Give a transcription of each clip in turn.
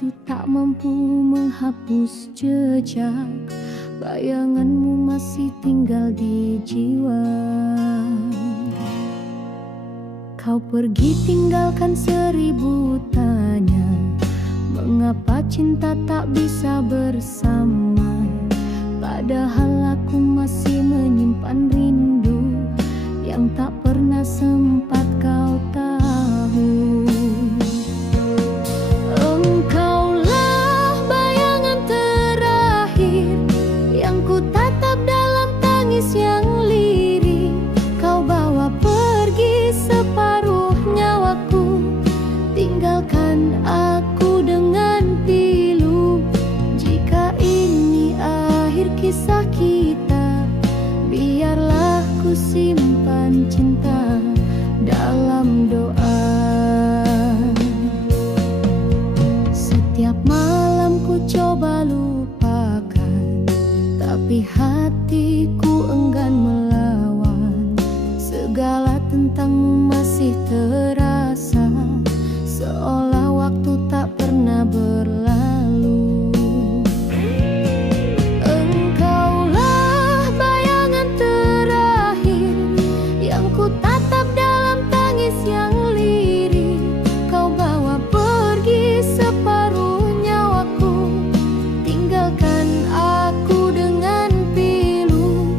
waktu tak mampu menghapus jejak. Bayanganmu masih tinggal di jiwa. Kau pergi tinggalkan 1000 tanya, mengapa cinta tak bisa bersama. Padahal aku masih menyimpan rindu yang tak pernah sempat kau tahu. Engkaulah bayangan terakhir yang ku tatap dalam tangis yang lirih. Kau bawa pergi separuh nyawaku, tinggalkan aku dengan pilu. Jika ini akhir kisah kita, biarlah ku simpan cinta dalam doa. Setiap malam ku coba lupakan, tapi hatiku enggan melawan. Segala tentangmu masih terasa, seolah waktu tak pernah berlalu. Engkaulah bayangan terakhir yang ku tatap dalam tangis yang lirih. Kau bawa pergi separuh nyawaku, tinggalkan aku dengan pilu.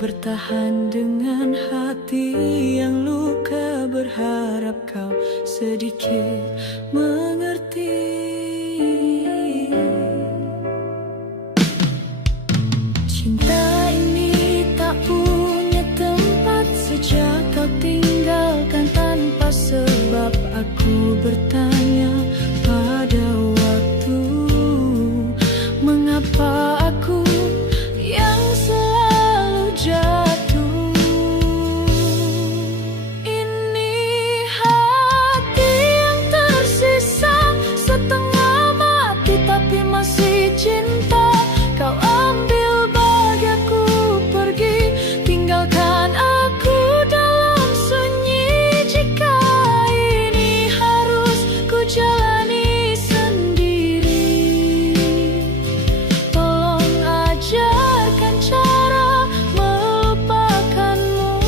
bertahan dengan hati yang luka, berharap kau sedikit mengerti. Cinta ini tak punya tempat sejak kau tinggalkan tanpa sebab. Aku bertanya pada waktu, mengapa aku yang selalu jatuh? Ini hati yang tersisa, setengah mati tapi masih cinta. Kau ambil bahagiaku pergi, tinggalkan aku dalam sunyi. Jika ini harus ku jalani sendiri, tolong ajarkan cara melupakanmu.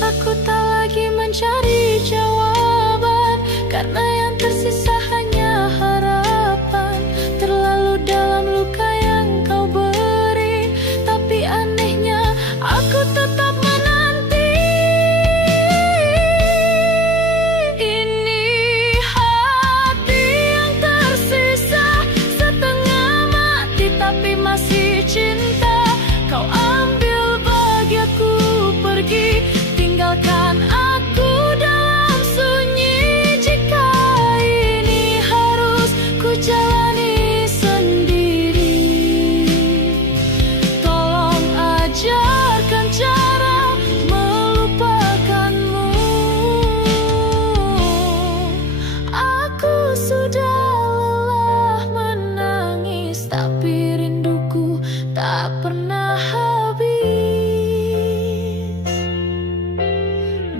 Aku tak lagi mencari jawaban, karena yang tersisa hanya harapan. Terlalu dalam luka yang kau beri, tapi anehnya aku tetap menanti. Ini hati yang tersisa, setengah mati tapi masih cinta. Kau ambil bahagiaku pergi, tinggalkan aku dalam sunyi. Jika ini harus ku jalani sendiri, tolong ajarkan cara melupakanmu. Aku sudah lelah menangis, tapi rinduku tak pernah habis.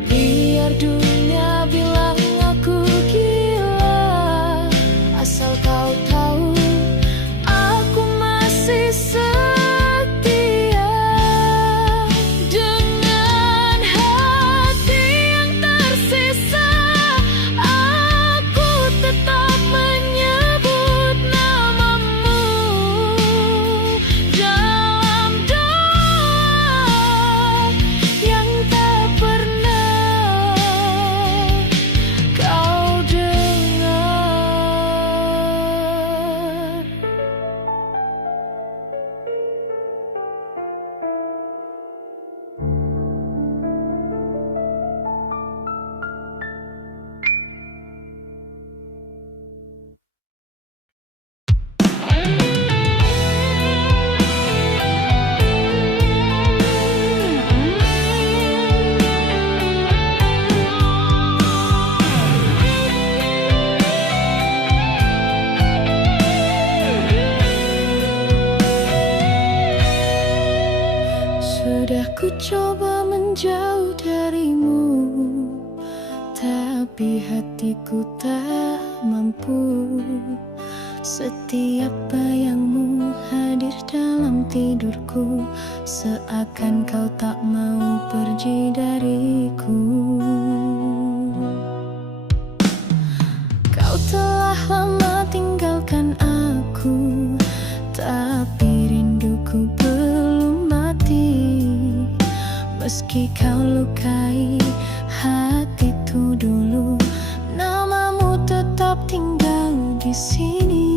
Biar dunia bilang aku gila, asal kau tahu aku masih setia. Dengan hati yang tersisa, aku tetap menyebut namamu dalam doa yang tak pernah kau dengar. Sudah ku coba menjauh darimu, tapi hatiku tak mampu. Setiap bayangmu hadir dalam tidurku, seakan kau tak mau pergi dariku. Kau telah lama tinggalkan aku, tapi rinduku belum mati. Meski kau lukai hatiku dulu, namamu tetap tinggal di sini.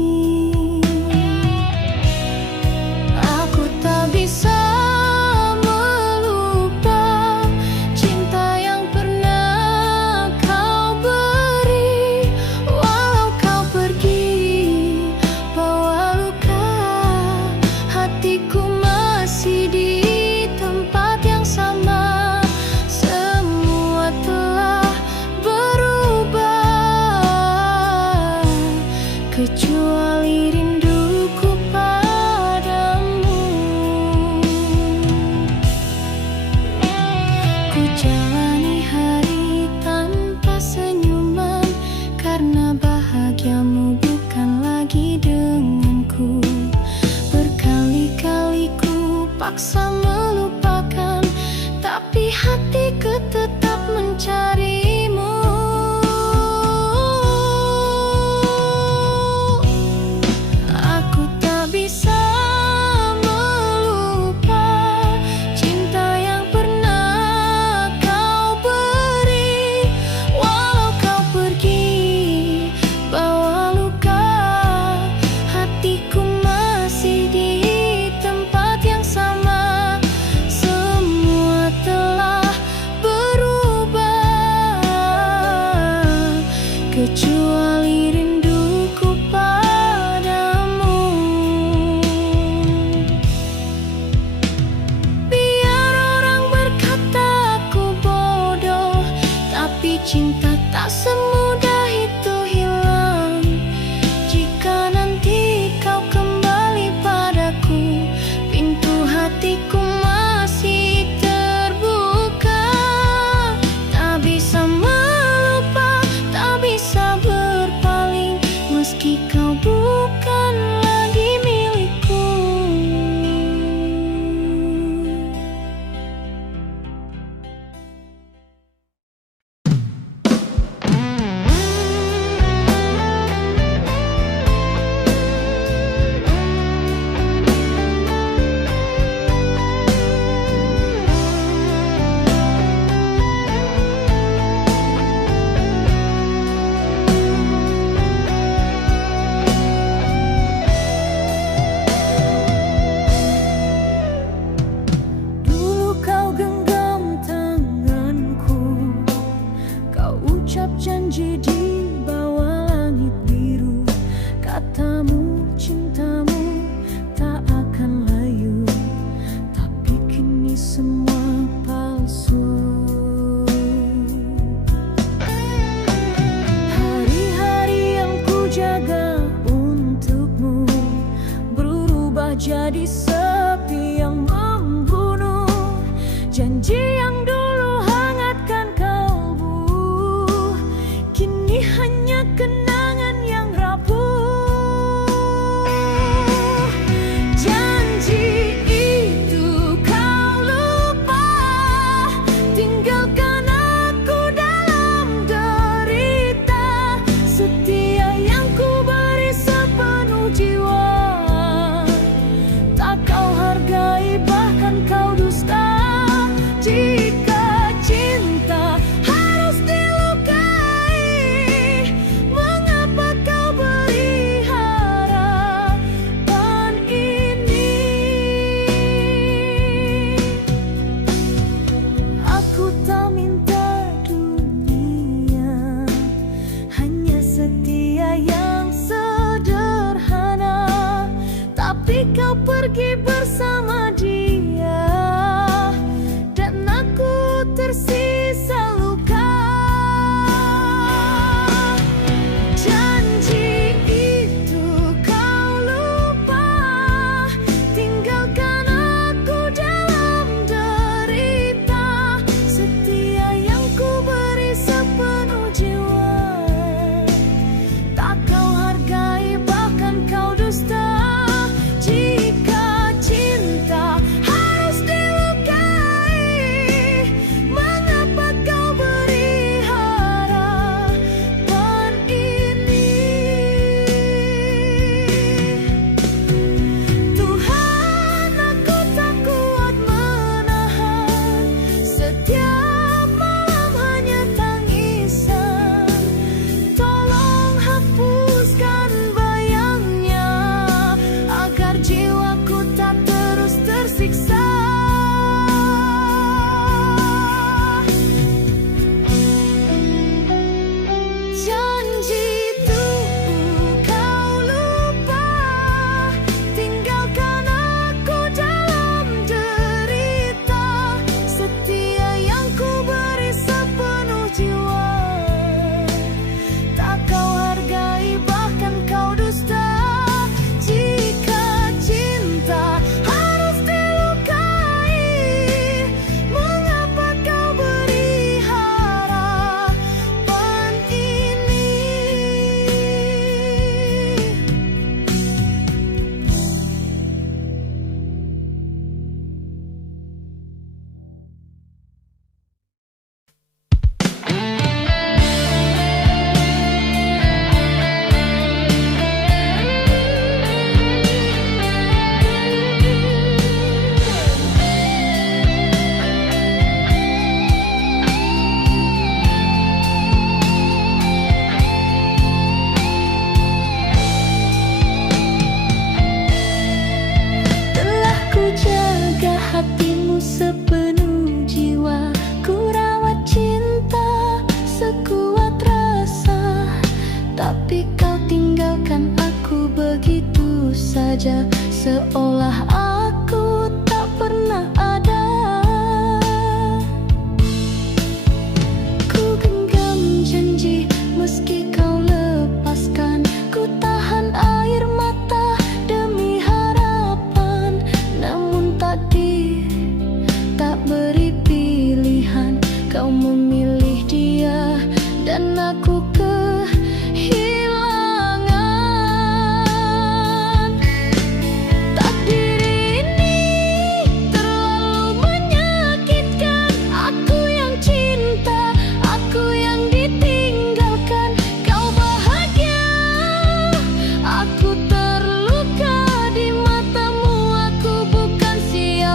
Aku tak bisa melupa cinta yang pernah kau beri. Walau kau pergi bawa luka, hatiku masih di tempat yang sama. Semua telah berubah, kecuali rinduku padamu. Ku jalani hari tanpa senyuman, karena bahagiamu bukan lagi denganku. Berkali-kali ku paksa melupakan, tapi hatiku tetap mencarimu. Aku tak bisa melupa Cinta tak semudah itu hilang. Jika nanti kau kembali padaku, pintu hatiku masih terbuka. Tak bisa melupa, tak bisa berpaling, meski kau bukan lagi milikku.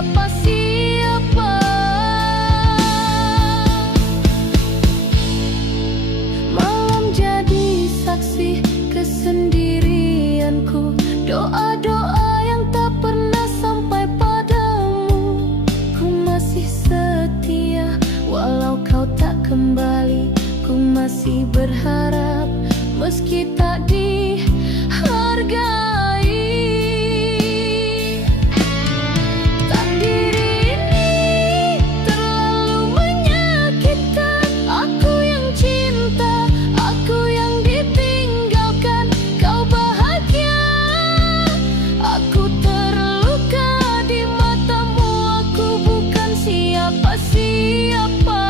siapa-siapa. Malam jadi saksi kesendirianku, doa-doa yang tak pernah sampai padamu. Ku masih setia walau kau tak kembali. Ku masih berharap meski tak dihargai. Takdir ini terlalu menyakitkan. Aku yang cinta, aku yang ditinggalkan. Kau bahagia, aku terluka di matamu. Aku bukan siapa-siapa.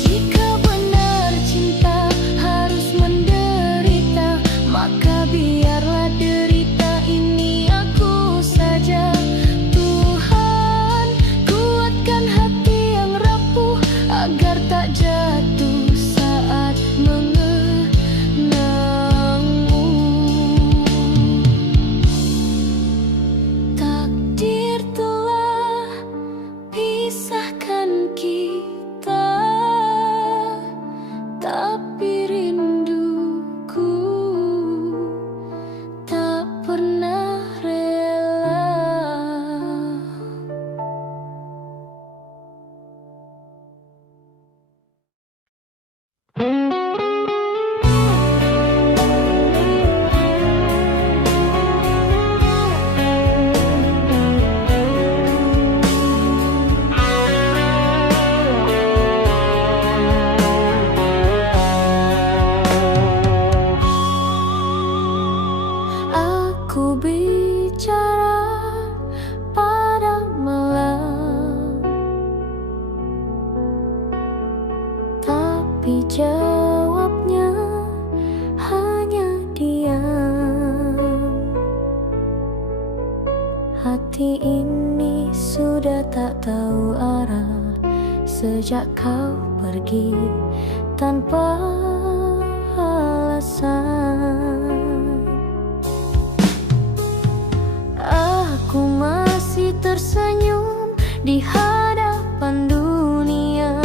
Jika benar cinta harus menderita, maka biarlah derita ini aku saja. Tuhan, kuatkan hati yang rapuh agar tak jatuh saat mengenangmu. Takdir telah pisahkan kita, tapi rinduku tak pernah rela. Aku bicara pada malam, tapi jawabnya hanya diam. Hati ini sudah tak tahu arah sejak kau pergi tanpa alasan. Aku masih tersenyum di hadapan dunia,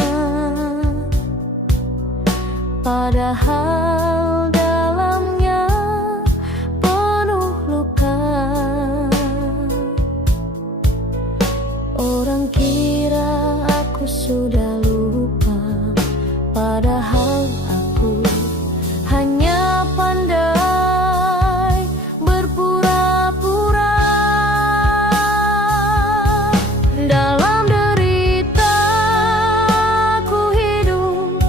padahal dalamnya penuh luka. Orang kira aku sudah lupa, padahal aku hanya pandai berpura-pura. Dalam derita aku hidup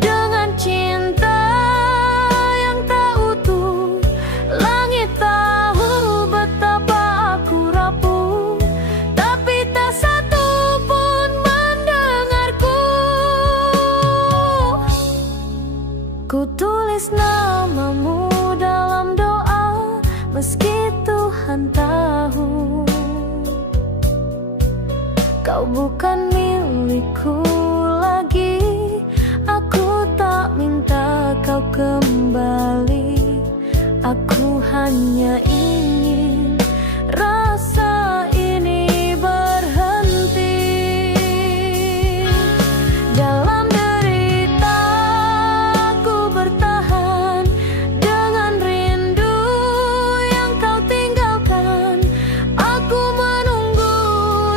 dengan cinta yang tak utuh. Langit tahu betapa aku rapuh, tapi tak satu pun mendengarku. Ku tulis namamu dalam doa, meski Tuhan tahu kau bukan milikku lagi. Aku tak minta kau kembali, aku hanya ingin rasa ini berhenti. Dalam derita aku bertahan dengan rindu yang kau tinggalkan. Aku menunggu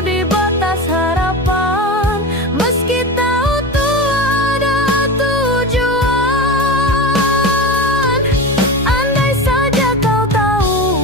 di batas harapan, meski tahu ada tujuan. Andai saja kau tahu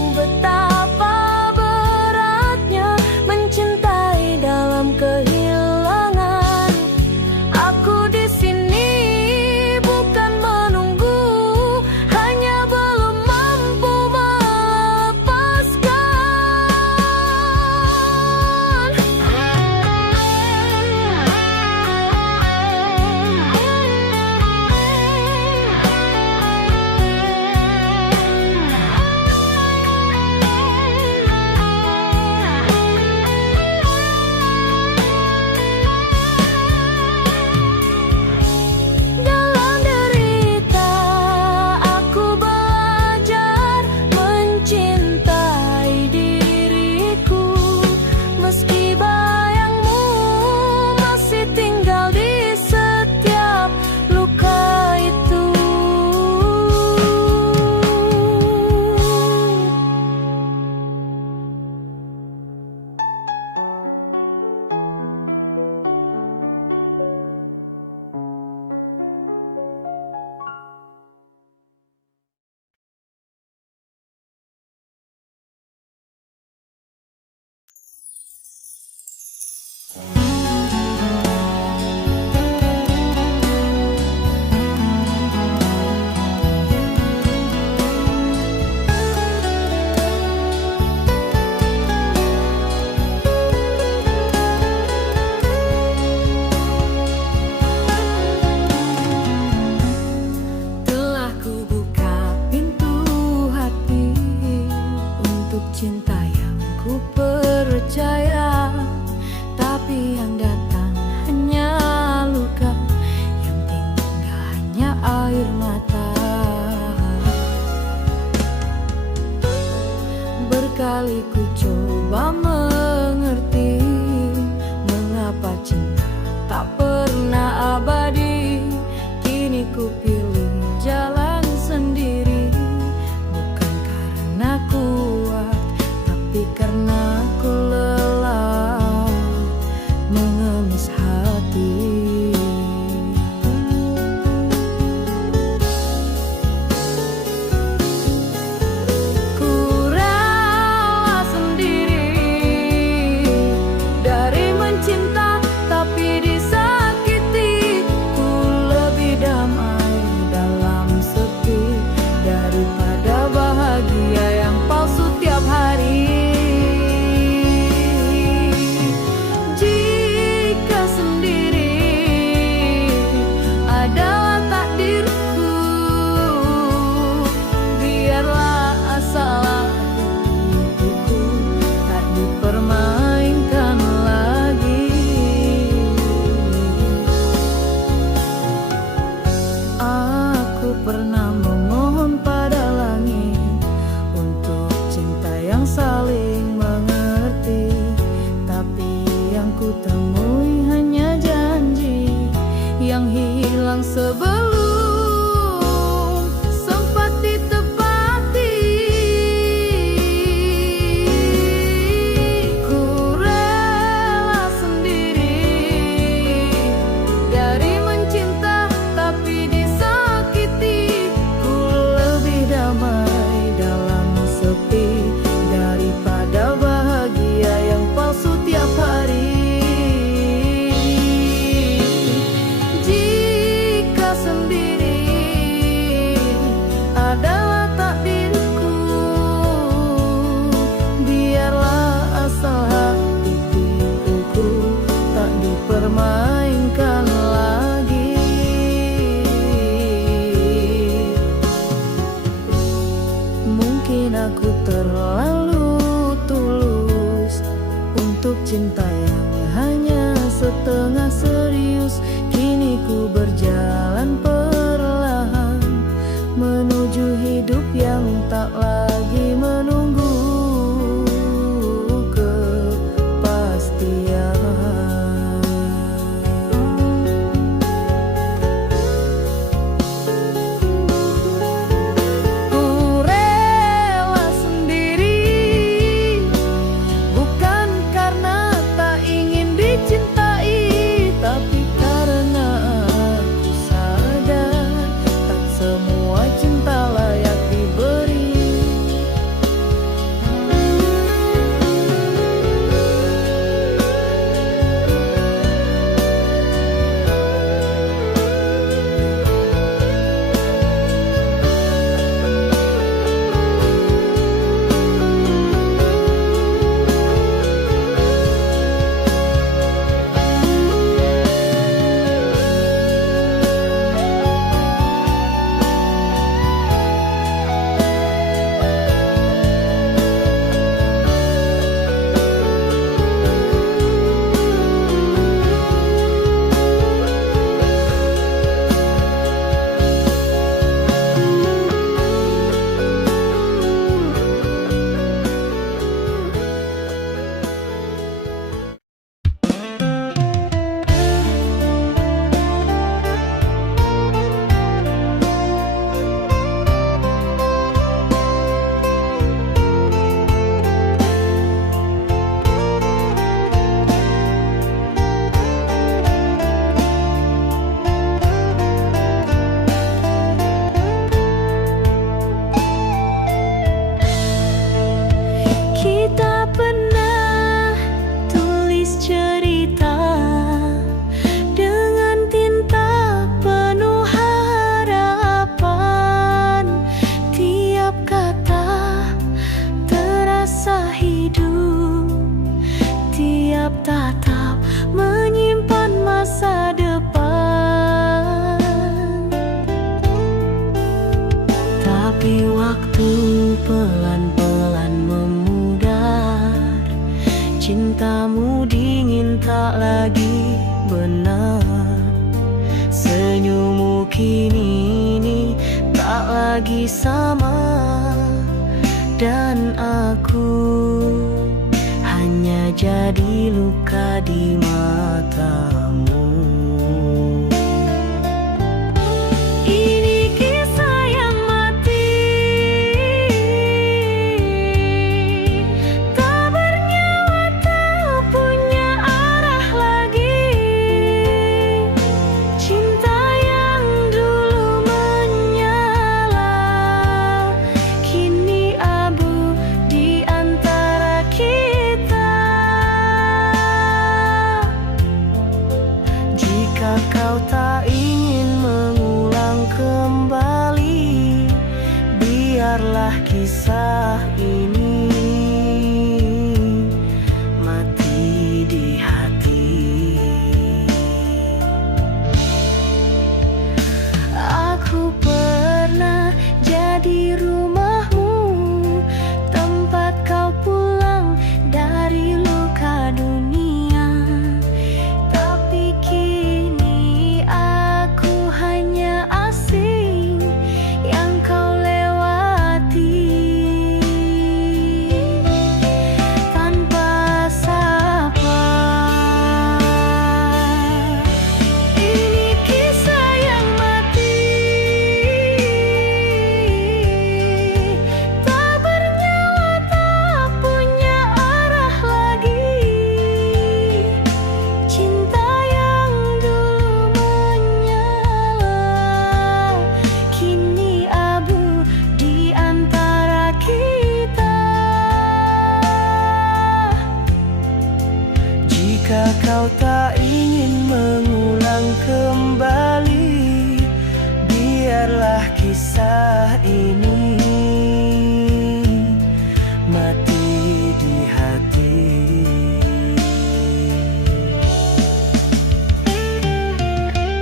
temui hanya janji yang hilang sebelum sempat ditepati. Ku rela sendiri dari mencinta tapi disakiti. Ku lebih damai dalam sepi daripada bahagia yang palsu tiap hari. Jika sendiri adalah takdirku, biarlah asal hati pikiranku tak dipermainkan lagi. Mungkin aku terlalu tulus untuk cinta yang hanya setengah serius. Kini ku berjalan perlahan menuju hidup yang tak lagi menunggu kepastian. Ku rela sendiri, bukan karena tak ingin dicintai, tapi karena aku sadar tak semua cinta layak diberi. Kita pernah tulis cerita dengan tinta penuh harapan. Tiap kata terasa hidup, tiap tatap menyimpan masa depan. Tapi waktu pelan-pelan memudar, cintamu dingin tak lagi benar. Senyummu kini tak lagi sama, dan aku hanya jadi luka di matamu. Ini kisah yang mati, tak bernyawa, tak punya arah lagi. Cinta yang dulu menyala kini abu di antara kita. Jika Jika kau tak ingin mengulang kembali, biarlah kisah ini mati di hati.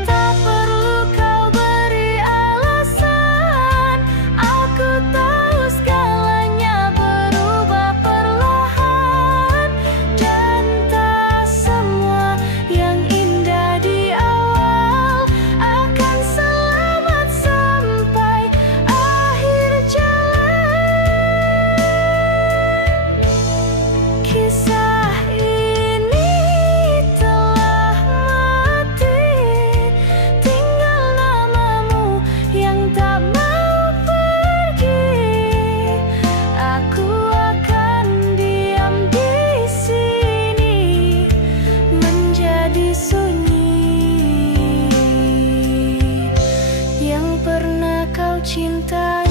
Tak perlu kau beri alasan, aku tahu segalanya berubah perlahan. Dan tak semua yang indah di awal akan selamat sampai akhir jalan. Kisah ini telah mati, tinggal namamu yang tak mau pergi. Aku akan diam di sini, menjadi sunyi yang pernah kau cintai.